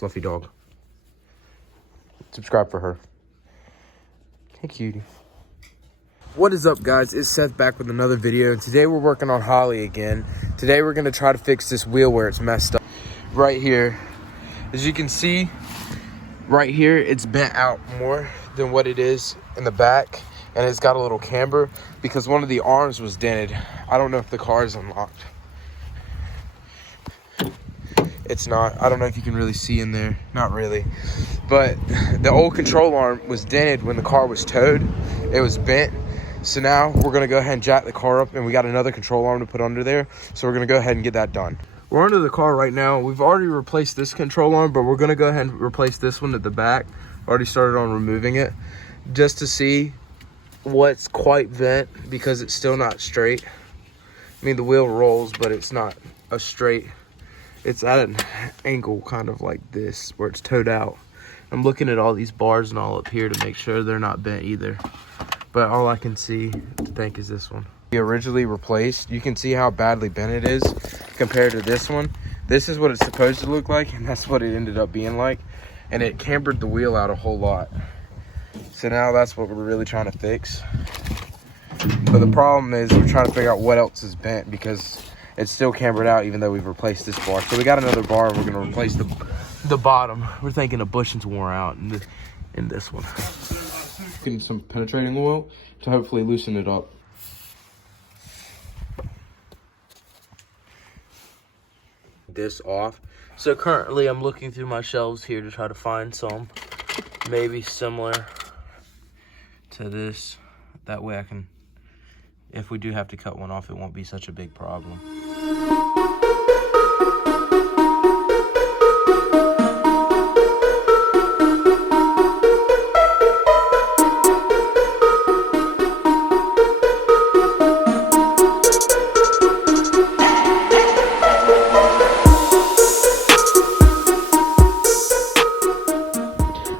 Fluffy dog. Subscribe for her. Hey, cutie. What is up, guys? It's Seth back with another video. And today we're working on Holly again. Today we're going to try to fix this wheel where it's messed up. Right here. As you can see, right here, it's bent out more than what it is in the back. And it's got a little camber because one of the arms was dented. I don't know if the car is unlocked. It's not. I don't know if you can really see in there. Not really. But the old control arm was dented when the car was towed. It was bent. So now we're going to go ahead and jack the car up, and we got another control arm to put under there. So we're going to go ahead and get that done. We're under the car right now. We've already replaced this control arm, but we're going to go ahead and replace this one at the back. Already started on removing it just to see what's quite bent because it's still not straight. I mean, the wheel rolls, but it's not a straight. It's at an angle kind of like this where it's towed out. I'm looking at all these bars and all up here to make sure they're not bent either. But all I can see, I think, is this one. We originally replaced, you can see how badly bent it is compared to this one. This is what it's supposed to look like, and that's what it ended up being like. And it cambered the wheel out a whole lot. So now that's what we're really trying to fix. But the problem is we're trying to figure out what else is bent because it's still cambered out even though we've replaced this bar. So we got another bar and we're going to replace the bottom. We're thinking the bushing's worn out in this one. Getting some penetrating oil to hopefully loosen it up. This off. So currently I'm looking through my shelves here to try to find some maybe similar to this. That way I can, if we do have to cut one off, it won't be such a big problem.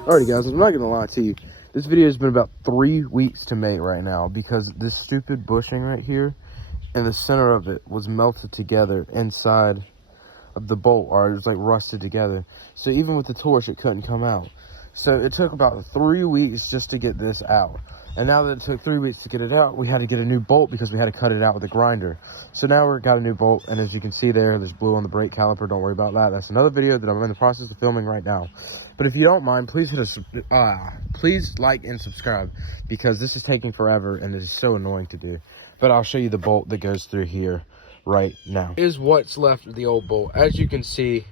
Alrighty guys, I'm not gonna lie to you. This video has been about 3 weeks to make right now because this stupid bushing right here in the center of it was melted together inside of the bolt, or it was like rusted together. So even with the torch, it couldn't come out. So it took about 3 weeks just to get this out. And now that it took 3 weeks to get it out, we had to get a new bolt because we had to cut it out with a grinder. So now we've got a new bolt, and as you can see there's blue on the brake caliper. Don't worry about that. That's another video that I'm in the process of filming right now. But if you don't mind, please please like and subscribe because this is taking forever and it is so annoying to do. But I'll show you the bolt that goes through here right now. Is what's left of the old bolt. As you can see,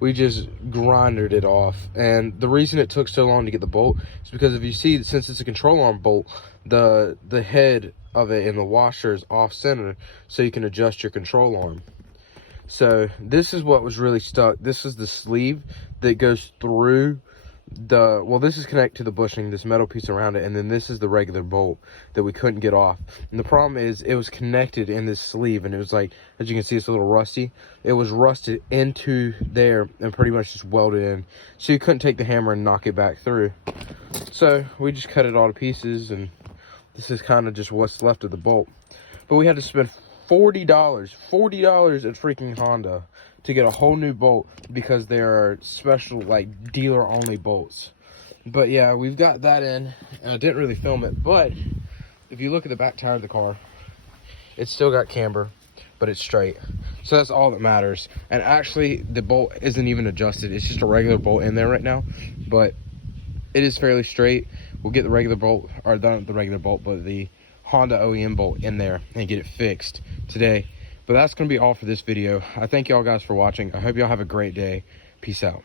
we just grinded it off, and the reason it took so long to get the bolt is because if you see, since it's a control arm bolt, the head of it and the washer is off center, so you can adjust your control arm. So this is what was really stuck. This is the sleeve that goes through the, well, this is connected to the bushing, this metal piece around it, and then this is the regular bolt that we couldn't get off. And the problem is it was connected in this sleeve, and it was like, as you can see, it's a little rusty. It was rusted into there and pretty much just welded in, so you couldn't take the hammer and knock it back through. So we just cut it all to pieces, and this is kind of just what's left of the bolt. But we had to spend $40 at freaking Honda to get a whole new bolt because they are special, like, dealer only bolts. But yeah, we've got that in, and I didn't really film it, but if you look at the back tire of the car, it's still got camber, but it's straight. So that's all that matters. And actually the bolt isn't even adjusted, it's just a regular bolt in there right now, but it is fairly straight. We'll get the regular bolt, or not the regular bolt, but the Honda OEM bolt in there and get it fixed today. But that's going to be all for this video. I thank y'all guys for watching. I hope y'all have a great day. Peace out.